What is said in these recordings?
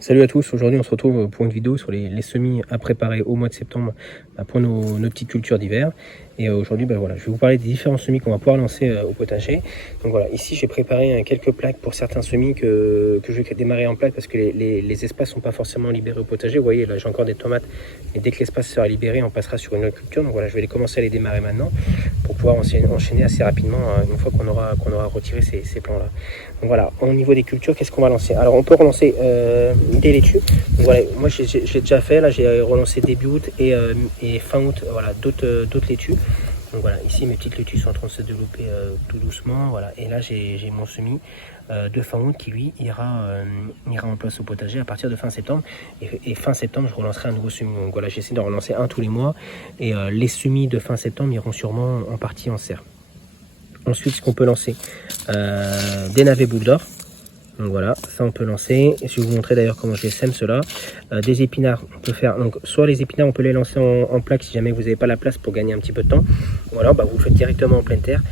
Salut à tous, aujourd'hui on se retrouve pour une vidéo sur les semis à préparer au mois de septembre pour nos petites cultures d'hiver. Et aujourd'hui voilà, je vais vous parler des différents semis qu'on va pouvoir lancer au potager. Donc voilà, ici j'ai préparé quelques plaques pour certains semis que je vais démarrer en plaque parce que les espaces ne sont pas forcément libérés au potager. Vous voyez là j'ai encore des tomates, mais dès que l'espace sera libéré on passera sur une autre culture. Donc voilà, je vais commencer à les démarrer maintenant pour pouvoir enchaîner assez rapidement une fois qu'on aura retiré ces plants là. Donc voilà, au niveau des cultures, qu'est-ce qu'on va lancer? Alors on peut relancer des laitues. Donc voilà, moi je l'ai déjà fait, là j'ai relancé début août et fin août, voilà, d'autres laitues. Donc voilà, ici mes petites laitues sont en train de se développer tout doucement, voilà. Et là j'ai mon semis de fin août qui lui ira en place au potager à partir de fin septembre. Et fin septembre je relancerai un nouveau semis. Donc voilà, j'essaie de relancer un tous les mois. Et les semis de fin septembre iront sûrement en partie en serre. Ensuite, ce qu'on peut lancer, des navets boules d'or. Donc voilà, ça on peut lancer. Et je vais vous montrer d'ailleurs comment je les sème ceux-là. Des épinards, on peut faire. Donc soit les épinards, on peut les lancer en plaque si jamais vous n'avez pas la place pour gagner un petit peu de temps. Ou alors vous le faites directement en pleine terre.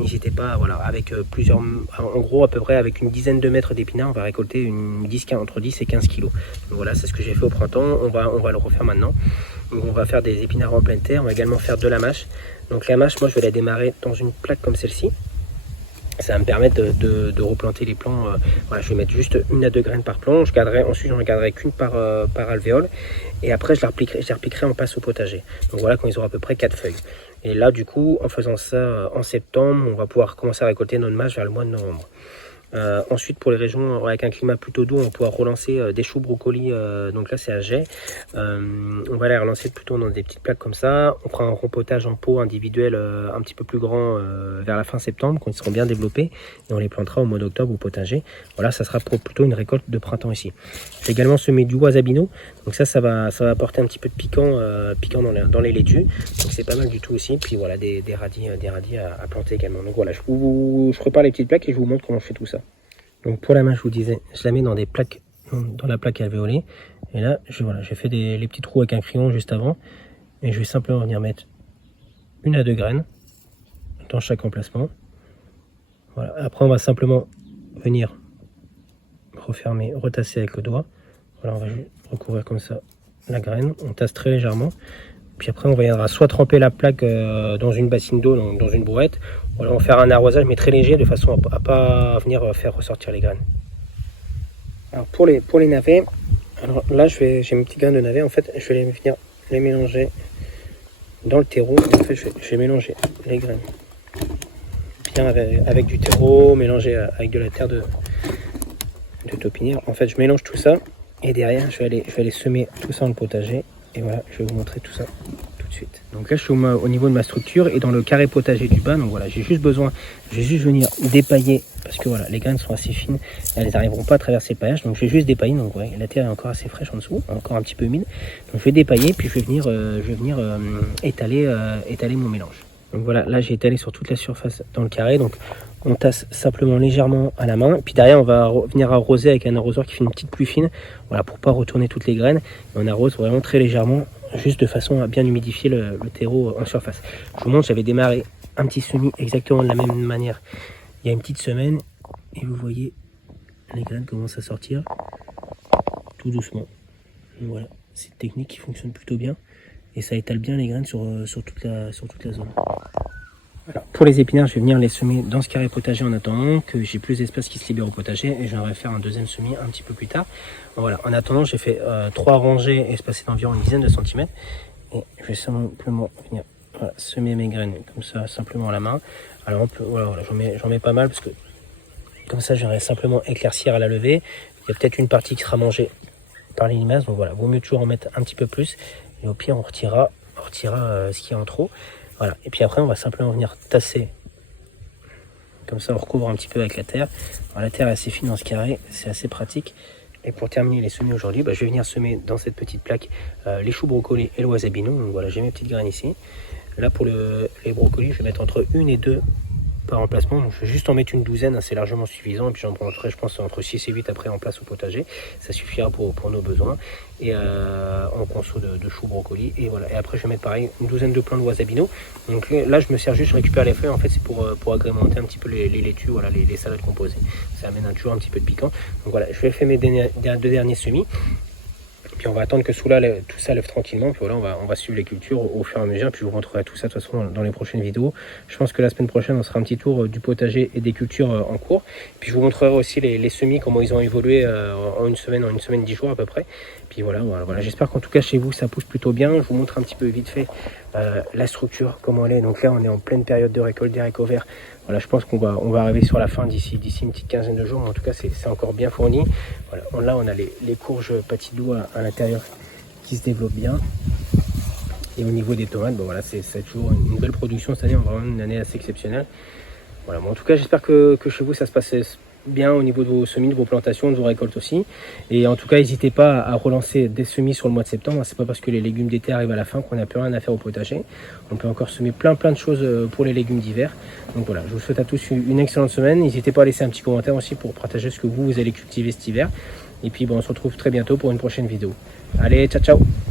N'hésitez pas, voilà, avec plusieurs, en gros à peu près avec une dizaine de mètres d'épinards, on va récolter entre 10 et 15 kilos. Donc voilà, c'est ce que j'ai fait au printemps. On va le refaire maintenant. Donc on va faire des épinards en pleine terre. On va également faire de la mâche. Donc la mâche, moi je vais la démarrer dans une plaque comme celle-ci. Ça va me permettre de replanter les plants. Voilà, je vais mettre juste 1 à 2 graines par plant. Ensuite, j'en garderai qu'une par alvéole. Et après, je les repiquerai en passe au potager. Donc voilà, quand ils auront à peu près 4 feuilles. Et là, du coup, en faisant ça en septembre, on va pouvoir commencer à récolter notre mâche vers le mois de novembre. Ensuite, pour les régions avec un climat plutôt doux, on va pouvoir relancer des choux brocolis. Donc là, c'est à jet. On va les relancer plutôt dans des petites plaques comme ça. On fera un rempotage en pot individuel un petit peu plus grand vers la fin septembre, quand ils seront bien développés. Et on les plantera au mois d'octobre au potager. Voilà, ça sera plutôt une récolte de printemps ici. J'ai également semé du wasabino. Donc ça va apporter un petit peu de piquant dans les laitues. Donc c'est pas mal du tout aussi. Puis voilà, des radis à planter également. Donc voilà, je prépare les petites plaques et je vous montre comment je fais tout ça. Donc pour la mâche, je vous disais, je la mets dans des plaques, dans la plaque alvéolée. Et là, j'ai fait les petits trous avec un crayon juste avant. Et je vais simplement venir mettre 1 à 2 graines dans chaque emplacement. Voilà. Après, on va simplement venir refermer, retasser avec le doigt. Voilà, on va recouvrir comme ça la graine. On tasse très légèrement. Puis après, on viendra soit tremper la plaque dans une bassine d'eau, donc dans une brouette. Voilà, on va faire un arrosage, mais très léger, de façon à ne pas venir faire ressortir les graines. Alors pour les navets, alors là, j'ai mes petits graines de navets. En fait, je vais venir les mélanger dans le terreau. En fait, je vais mélanger les graines bien avec du terreau, mélanger avec de la terre de taupinière. En fait, je mélange tout ça et derrière, je vais aller semer tout ça dans le potager. Et voilà, je vais vous montrer tout ça tout de suite. Donc là, je suis au niveau de ma structure et dans le carré potager du bas. Donc voilà, je vais juste venir dépailler parce que voilà, les graines sont assez fines. Elles n'arriveront pas à traverser le paillage. Donc je vais juste dépailler. Donc ouais, la terre est encore assez fraîche en dessous, encore un petit peu humide. Donc je vais dépailler puis je vais venir étaler mon mélange. Donc voilà, là j'ai étalé sur toute la surface dans le carré. Donc on tasse simplement légèrement à la main. Puis derrière, on va venir arroser avec un arrosoir qui fait une petite pluie fine. Voilà, pour pas retourner toutes les graines. Et on arrose vraiment très légèrement, juste de façon à bien humidifier le terreau en surface. Je vous montre, j'avais démarré un petit semis exactement de la même manière il y a une petite semaine. Et vous voyez, les graines commencent à sortir tout doucement. Donc voilà, c'est une technique qui fonctionne plutôt bien. Et ça étale bien les graines sur toute la zone. Voilà. Pour les épinards, je vais venir les semer dans ce carré potager en attendant que j'ai plus d'espace qui se libère au potager et j'aimerais faire un deuxième semis un petit peu plus tard. Voilà. En attendant, j'ai fait 3 rangées espacées d'environ une dizaine de centimètres et je vais simplement venir semer mes graines comme ça, simplement à la main. Alors j'en mets pas mal parce que comme ça, j'aimerais simplement éclaircir à la levée. Il y a peut-être une partie qui sera mangée par les limaces, donc voilà, vaut mieux toujours en mettre un petit peu plus et au pire on retirera ce qui est en trop. Voilà, et puis après on va simplement venir tasser, comme ça on recouvre un petit peu avec la terre. Alors, la terre est assez fine dans ce carré, c'est assez pratique. Et pour terminer les semis aujourd'hui, je vais venir semer dans cette petite plaque les choux brocolis et le wasabino. Donc voilà, j'ai mes petites graines ici. Là pour les brocolis, je vais mettre entre 1 et 2 par emplacement. Donc, je vais juste en mettre une douzaine, hein, c'est largement suffisant. Et puis j'en prendrai, je pense, entre 6 et 8 après en place au potager. Ça suffira pour nos besoins. Et en conso de choux, brocoli. Et voilà. Et après, je vais mettre pareil une douzaine de plants de wasabino. Donc là, je me sers juste, je récupère les feuilles. En fait, c'est pour agrémenter un petit peu les laitues, voilà, les salades composées. Ça amène toujours un petit peu de piquant. Donc voilà, je vais faire mes deux derniers semis. Puis on va attendre que tout ça lève tranquillement. Puis voilà, on va suivre les cultures au fur et à mesure. Puis je vous montrerai tout ça de toute façon dans les prochaines vidéos. Je pense que la semaine prochaine, on sera un petit tour du potager et des cultures en cours. Puis je vous montrerai aussi les semis, comment ils ont évolué en une semaine, 10 jours à peu près. Puis voilà. J'espère qu'en tout cas chez vous, ça pousse plutôt bien. Je vous montre un petit peu vite fait la structure, comment elle est. Donc là, on est en pleine période de récolte des haricots verts. Voilà, je pense qu'on va arriver sur la fin d'ici une petite quinzaine de jours, mais en tout cas c'est encore bien fourni. Voilà, là on a les courges patidou à l'intérieur qui se développent bien. Et au niveau des tomates, bon, voilà, c'est toujours une belle production cette année, vraiment une année assez exceptionnelle. Voilà, bon, en tout cas j'espère que chez vous ça se passe bien au niveau de vos semis, de vos plantations, de vos récoltes aussi. Et en tout cas, n'hésitez pas à relancer des semis sur le mois de septembre. C'est pas parce que les légumes d'été arrivent à la fin qu'on n'a plus rien à faire au potager. On peut encore semer plein de choses pour les légumes d'hiver. Donc voilà, je vous souhaite à tous une excellente semaine. N'hésitez pas à laisser un petit commentaire aussi pour partager ce que vous allez cultiver cet hiver. Et puis bon, on se retrouve très bientôt pour une prochaine vidéo. Allez, ciao ciao!